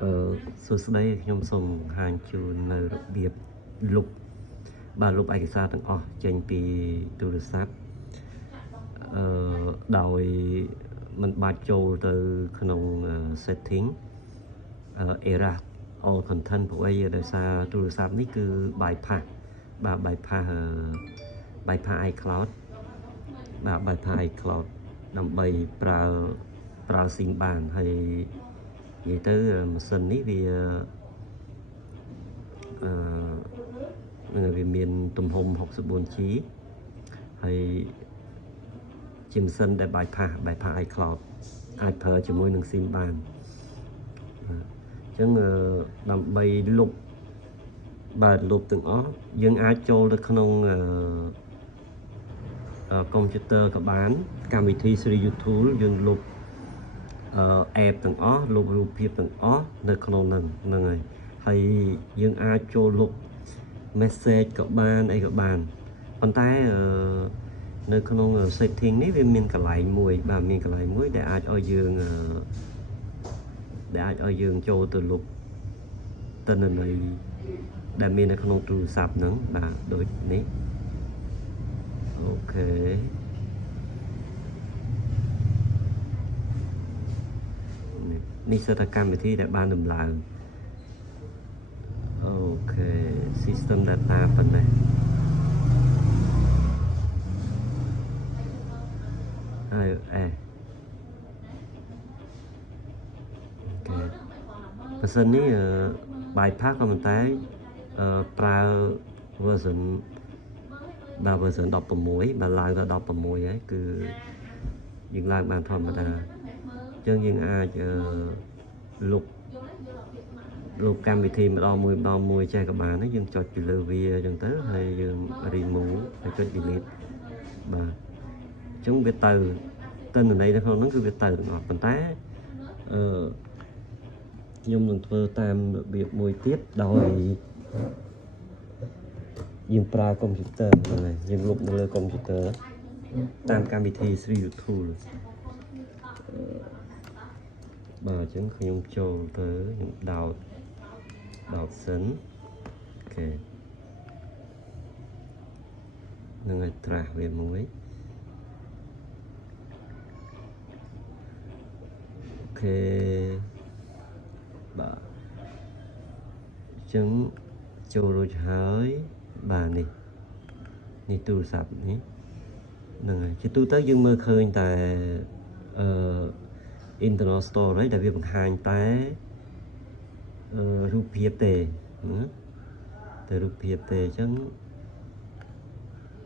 សួស្តីខ្ញុំសូមបង្ហាញជូននៅរបៀបលុបឯកសារទាំងអស់ចេញពីទូរស័ព្ទដោយមិនបាច់ចូលទៅក្នុង setting erase all content ព្រោះអីដោយសារទូរស័ព្ទនេះគឺ bypass iCloud bypass iCloud ដើម្បីប្រើស៊ីមបានហើយនិយាយទៅម៉ាស៊ីននេះវាមានទំហំ 64G ហើយជាម៉ាស៊ីនដែល bypass iCloud អាចប្រើជាមួយនឹងស៊ីមបានអញ្ចឹងដើម្បីលុបទាំងអស់យើងអាចចូលទៅក្នុងកុំព្យូទ័រក៏បានកម្មវិធី 3U Tool យើងលុបapp ទាំងអស់លុបរូបភាពទាំងអស់នៅក្នុងហ្នឹងហើយយើងអាចចូលលុប message ក៏បានអីក៏បានប៉ុន្តែនៅក្នុង setting នេះវាមានកន្លែងមួយដែលអាចឲ្យយើងចូលទៅលុបទិន្នន័យដែលមាននៅក្នុងទូរស័ព្ទហ្នឹងបាទដូចនេះអូខេនេះសិតតែកម្មវិធីដែលបានដំឡើងអូខេ system data ប៉ុណ្ណេះiOS អូខេបើសិននេះbypass ក៏ប៉ុន្តែប្រើ version 16បើឡើងដល់16ហើយគឺយើងឡើងបានធម្មតាអញ្ចឹងយើងអាចលុបកម្មវិធីម្ដងមួយចេះក៏បានយើងចុចពីលើវាអញ្ចឹងទៅហើយយើង remove ហើយចុច delete បាទអញ្ចឹងវាទៅទិន្នន័យនៅក្នុងហ្នឹងគឺវាទៅទាំងអស់ប៉ុន្តែខ្ញុំនឹងធ្វើតាមរបៀបមួយទៀតដោយយើងប្រើកុំព្យូទ័រហ្នឹងហើយយើងលុបនៅលើកុំព្យូទ័រតាមកម្មវិធី 3U Tool បាទអញ្ចឹងខ្ញុំចូលទៅខ្ញុំដោតសិនអូខេនឹងឲ្យត្រាស់វាមួយអូខេបាទអញ្ចឹងចូលរួចហើយបាទនេះទូរស័ព្ទនេះហ្នឹងហើយជាទូទៅយើងមើលឃើញតែinternal storage ដែលវាបង្ហាញតែរូបភាពទេណាតែរូបភាពទេអញ្ចឹង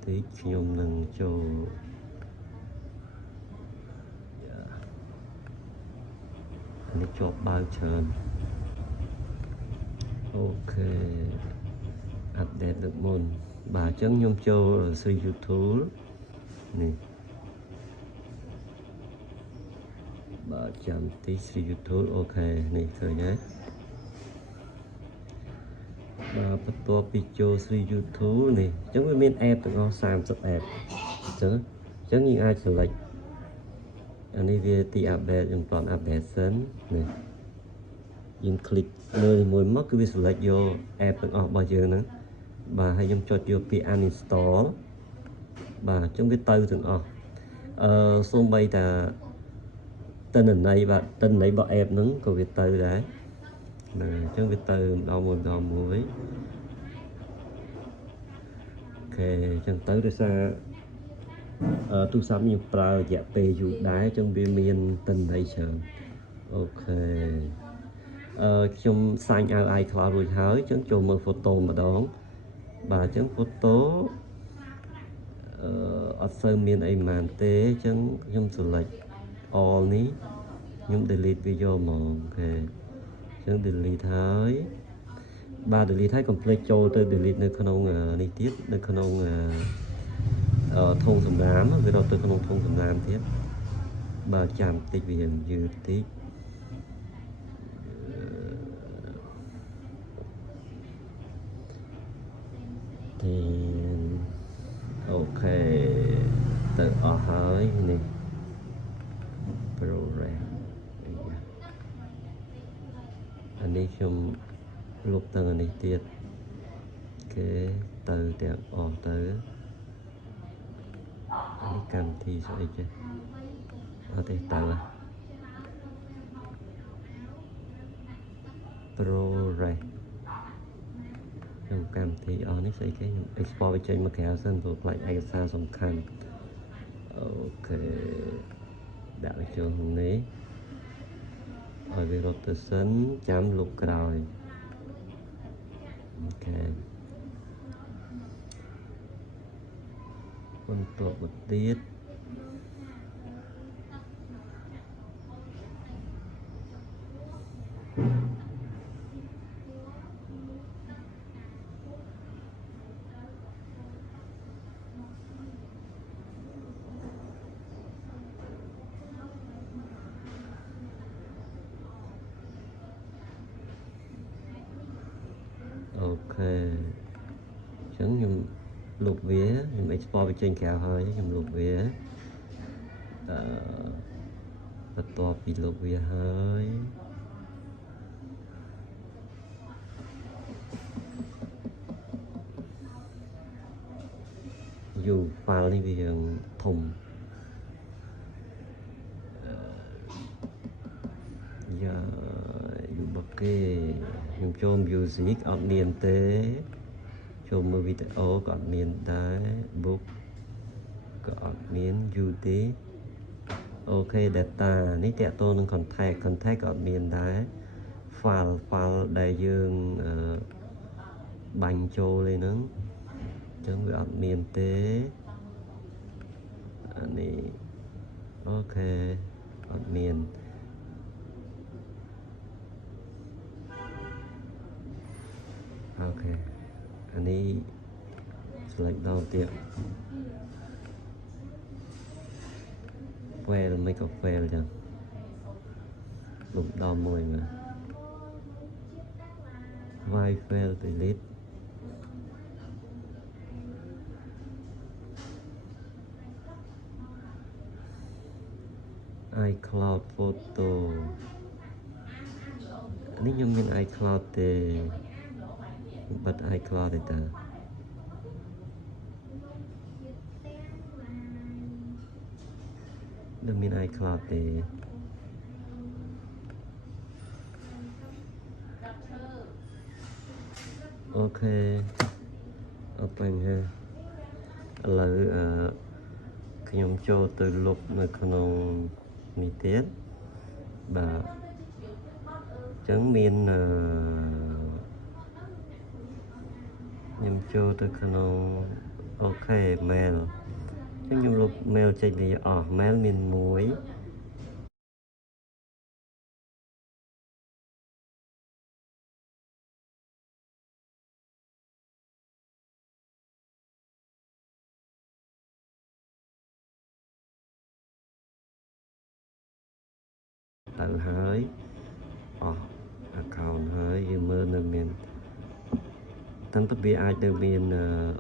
តិចខ្ញុំនឹងចូលនេះជាប់បើកច្រើនអូខេអាប់ដេតលើកមុនបាទអញ្ចឹងខ្ញុំចូល 3U Tool នេះបាទចាំទី 3U Tool អូខេនេះឃើញហើយបាទបន្ទាប់ពីចូល 3U Tool នេះអញ្ចឹងវាមាន app ទាំងអស់30 app អញ្ចឹងយើងអាច select អានេះវាទី update ខ្ញុំតន់ update សិននេះយើង click លើមួយមកគឺវា select យក app ទាំងអស់របស់យើងហ្នឹងបាទហើយខ្ញុំចុចយកពាក្យ uninstall បាទអញ្ចឹងវាទៅទាំងអស់សូម្បីតែទិន្នន័យរបស់ app ហ្នឹងក៏វាទៅដែរហ្នឹងអញ្ចឹងវាទៅម្ដងមួយអូខេអញ្ចឹងទៅដោយសារទូរស័ព្ទនេះប្រើរយៈពេលយូរដែរអញ្ចឹងវាមានទិន្នន័យច្រើនអូខេខ្ញុំសាញ់ឲ្យ iCloud រួចហើយអញ្ចឹងចូលមើល photo ម្ដងបាទអញ្ចឹង photo អត់សូវមានអីប៉ុន្មានទេអញ្ចឹងខ្ញុំ select all នេះខ្ញុំ delete វាយកហ្មងអូខេអញ្ចឹង delete ហើយបាទ delete ហើយកុំភ្លេចចូលទៅ delete នៅក្នុងនេះទៀតនៅក្នុងធុងសំរាមវារត់ទៅក្នុងធុងសំរាមទៀតបាទចាំតិចវាយឺតតិចអូខេទៅអស់ហើយនេះ ProRes អា ខ្ញុំលុបទាំងនេះទៀតគេទៅទាំងអស់ទៅនេះកម្មវិធីស្អីចេះអត់ទេទៅProRes ខ្ញុំកម្មវិធីអស់នេះស្អីគេខ្ញុំ export វាចេញមកក្រៅសិនព្រោះខ្លាចឯកសារសំខាន់អូខេដាក់វាចូលក្នុងនេះឲ្យវារត់ទៅសិនចាំលុបក្រោយអូខេបន្ទាប់មកទៀតអូខេអញ្ចឹងខ្ញុំលុបវាខ្ញុំ export វាចេញក្រៅហើយខ្ញុំលុបវាបន្ទាប់ពីលុបវាហើយយូប៉ាល់នេះវាយ៉ាងធំយ៉ាយូបគេខ្ញុំចូល music អត់មានទេចូលមើលវីដេអូក៏អត់មានដែរ book ក៏អត់មាន YouTube អូខេ data នេះតាក់ទងនឹង contact ក៏អត់មានដែរ file ដែលយើងបាញ់ចូលឯហ្នឹងអញ្ចឹងវាអត់មានទេអានេះអូខេអត់មានអូខេអានេះ select ដល់ទៀត fail មិនក៏ fail ចឹងលុបដល់មួយមើល why fail delete iCloud photo នេះខ្ញុំមាន iCloud ទេបិទ iCloud ទេតានឹងមាន iCloud ទេអូខេអត់បញ្ហាឥឡូវខ្ញុំចូលទៅលុបនៅក្នុងនេះទៀតបាទអញ្ចឹងមានខ្ញុំចូលទៅក្នុងអូខេ mail អញ្ចឹងខ្ញុំលុប mail ចេញវាអស់ mail មានមួយទៅហើយអស់ account ហើយយើងមើលនៅមានតាំងពីវាអាចទៅមាន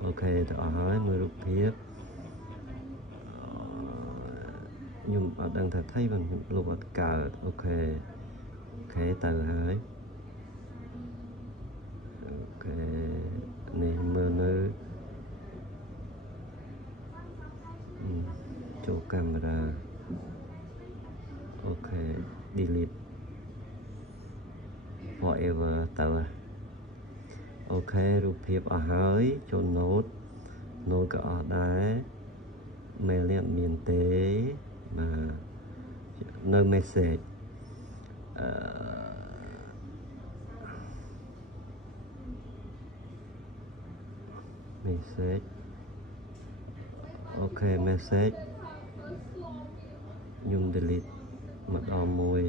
អូខេទៅអស់ហើយមើលរូបភាពខ្ញុំអត់ដឹងថាថៃបានលុបអត់កើតអូខេទៅហើយអូខេនេះមើលនៅចូលកាមេរ៉ាអូខេ delete forever ទៅអូខេរូបភាពអស់ហើយចូល note ក៏អស់ដែរ mail នេះអត់មានទេបាទនៅ message message អូខេ message ខ្ញុំ delete ម្ដងមួយ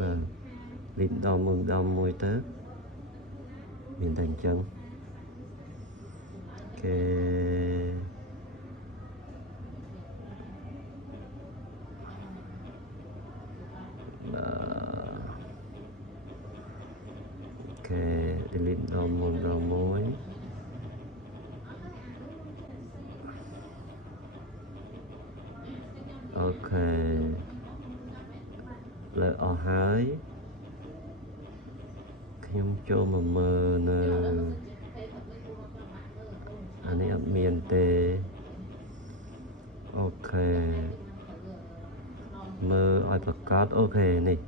បាទ delete ម្ដងមួយទៅមានតែអញ្ចឹងគេdelete ម្ដងមួយអូខេលើអស់ហើយ ខ្ញុំចូលមកមើលនៅអានេះអត់មានទេអូខេមើលឲ្យប្រកាសអូខេនេះ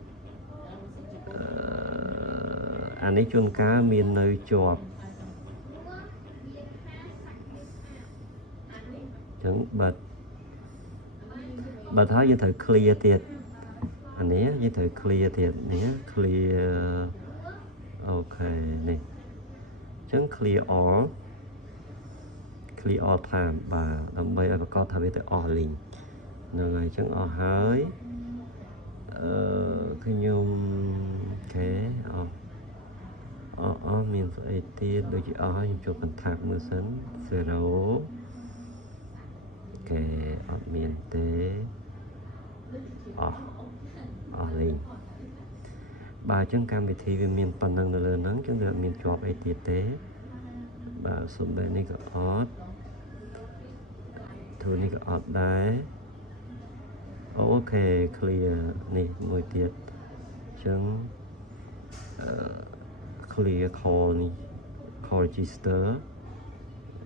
អានេះជួនកាលមាននៅជាប់ចឹងបើហើយយើងត្រូវ clear ទៀតអានេះយើងត្រូវ clear ទៀតនេះ clear អូខេនេះចឹង clear all time បាទដើម្បីឲ្យប្រកាសថាវាទៅអស់ link ហ្នឹងហើយចឹងអស់ហើយខ្ញុំអូខេអស់មានស្អីទៀតដូចជាអស់ហើយខ្ញុំចូល contact មើលសិន0អូខេអត់មានទេអស់លេងបាទអញ្ចឹងកម្មវិធីវាមានប៉ុណ្ណឹងនៅលើហ្នឹងអញ្ចឹងវាអត់មានជាប់អីទៀតទេបាទសំបែនេះក៏អត់ធូរនេះក៏អត់ដែរអូខេ clear នេះមួយទៀតអញ្ចឹងclear call នេះ call register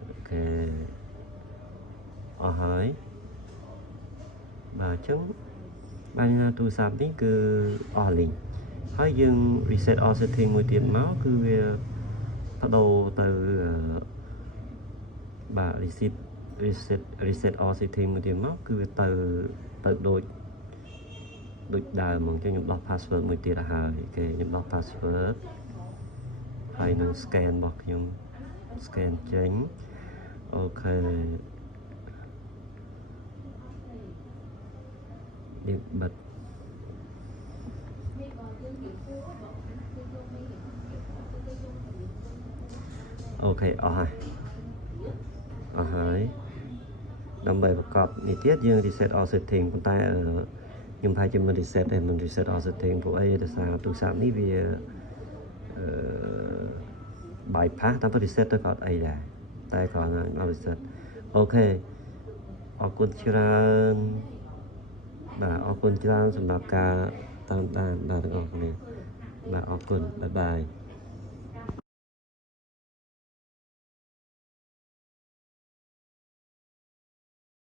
អូខេអស់ហើយបាទអញ្ចឹងបានណាទូរស័ព្ទនេះគឺអស់ link ហើយយើង reset all setting មួយទៀតមកគឺវាបដូរទៅបាទ reset all setting មួយទៀតមកគឺវាទៅដូចដើមហ្មងចឹងខ្ញុំដោះ password មួយទៀតឲ្យហើយគេខ្ញុំដោះ password ហើយនឹង scan របស់ខ្ញុំ scan ចេញអូខេយើងបិទអូខេអស់ហើយដើម្បីប្រកបនេះទៀតយើង reset all setting ប៉ុន្តែខ្ញុំថាជាមិន reset ទេមិន reset all setting ព្រោះអីដោយសារទូរស័ព្ទនេះវាbypass តាមពិត reset ទៅក៏អត់អីដែរតែគ្រាន់តែអត់ reset អូខេអរគុណច្រើនបាទអរគុណច្រើនសម្រាប់ការតាមដានបាទទាំងអស់គ្នាបាទអរគុណបាយបាយ